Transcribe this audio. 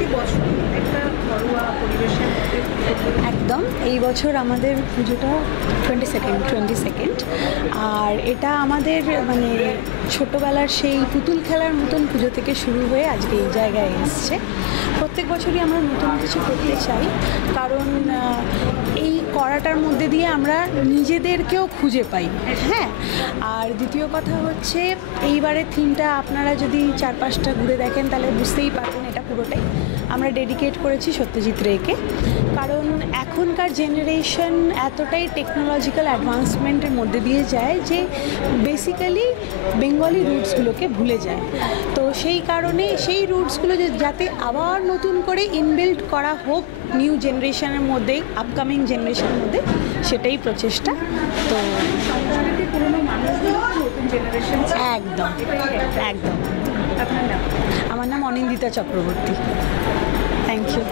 প্রতি বছর একটা ঘরোয়া পরিবেশের মধ্যে একদম এই বছর আমাদের পুজোটা 22nd আর এটা আমাদের মানে ছোটোবেলার সেই পুতুল খেলার মতন পুজো থেকে শুরু হয়ে আজকে এই জায়গায় এসছে। প্রত্যেক বছরই আমরা নতুন কিছু করতে চাই, কারণ এই করাটার মধ্যে দিয়ে আমরা নিজেদেরকেও খুঁজে পাই। হ্যাঁ, আর দ্বিতীয় কথা হচ্ছে এইবারের থিমটা আপনারা যদি 4-5টা ঘুরে দেখেন তাহলে বুঝতেই পারবেন এটা পুরোটাই আমরা ডেডিকেট করেছি সত্যজিৎ রেকে। কারণ এখনকার জেনারেশন এতটাই টেকনোলজিক্যাল অ্যাডভান্সমেন্টের মধ্যে দিয়ে যায় যে বেসিক্যালি বেঙ্গলি রুটসগুলোকে ভুলে যায়। তো সেই কারণে সেই রুটসগুলো যাতে আবার নতুন করে ইনবিল্ড করা হোক নিউ জেনারেশনের মধ্যে, আপকামিং জেনারেশনের মধ্যে, সেটাই প্রচেষ্টা। তো পুরোনো মানুষগুলো নতুন জেনারেশন একদম একদম। আপনার নাম? আমার নাম অনিন্দিতা চক্রবর্তী। Thank you.